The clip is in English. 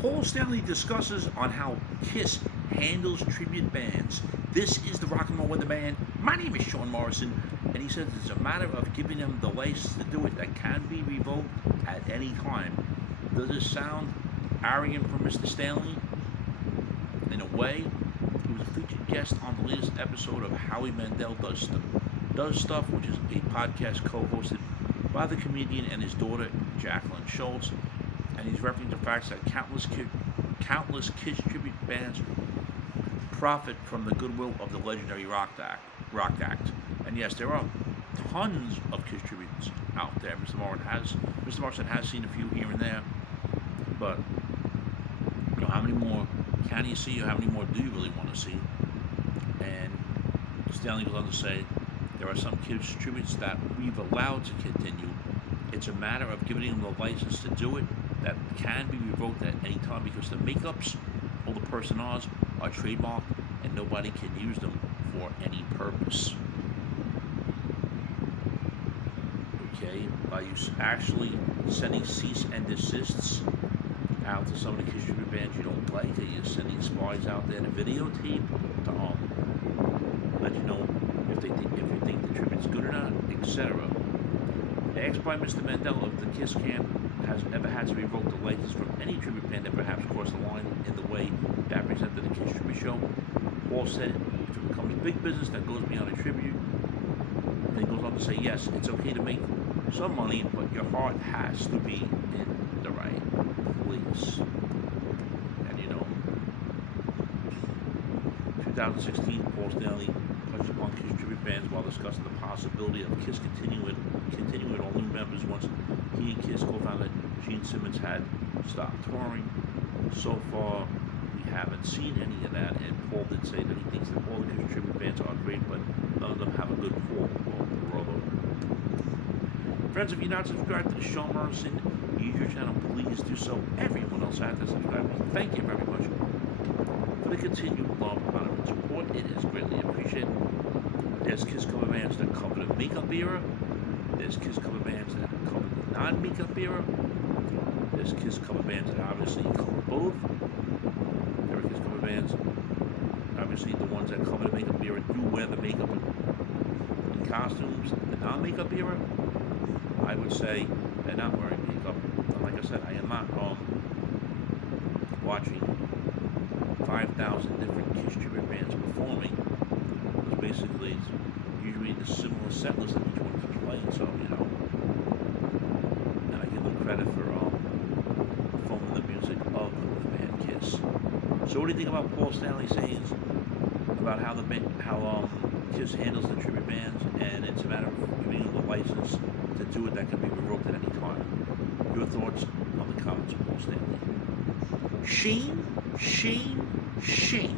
Paul Stanley discusses on how Kiss handles tribute bands. This is the Rock and Roll Weatherman. My name is Sean Morrison, and he says it's a matter of giving them the license to do it that can be revoked at any time. Does this sound arrogant for Mr. Stanley? In a way, he was a featured guest on the latest episode of Howie Mandel Does Stuff, which is a podcast co-hosted by the comedian and his daughter, Jacqueline Schultz, and he's referring to facts that countless Kiss tribute bands profit from the goodwill of the legendary Rock Act. And yes, there are tons of Kiss tributes out there. Mr. Morrison has seen a few here and there, but how many more can you see, or how many more do you really want to see? And Stanley goes on to say, there are some Kiss tributes that we've allowed to continue. It's a matter of giving them the license to do it that can be revoked at any time because the makeups or the personages are trademarked and nobody can use them for any purpose. Okay, are you actually sending cease and desists out to some of the Kiss tribute bands you don't like? Are you sending spies out there to videotape to let you know if you think the tribute's good or not, etc. Asked by Mr. Mandel if the Kiss camp has ever had to revoke the license from any tribute band that perhaps crossed the line in the way that presented the Kiss tribute show, Paul said if it becomes big business that goes beyond a tribute, then he goes on to say, yes, it's okay to make some money, but your heart has to be in the right place. And 2016, Paul Stanley touched upon Kiss tribute bands while discussing the possibility of Kiss continuing all new members once he and Kiss co-founder Gene Simmons had stopped touring. So far, we haven't seen any of that, and Paul did say that he thinks that all the Kiss tribute bands are great, but none of them have a good pull. Friends, if you're not subscribed to the show, Morrison, YouTube channel, please do so. Everyone else out there subscribe. Thank you very much for the continued love, honor, and support. It is greatly appreciated. There's Kiss cover bands that cover the makeup era. There's Kiss cover bands that cover the non-makeup era. There's Kiss cover bands that obviously cover both. There are Kiss cover bands, obviously the ones that cover the makeup era do wear the makeup and costumes. The non-makeup era, I would say they're not wearing makeup. But like I said, I am not watching 5,000 different Kiss tribute bands performing. Because basically it's usually the similar set list that each one keeps playing, so and I give them credit for performing the music of the band Kiss. So what do you think about Paul Stanley saying about how Kiss handles the tribute bands, and it's a matter of giving them the license to do it that can be revoked at any time? Your thoughts on the comments of Paul Stanley. Shame, shame, shame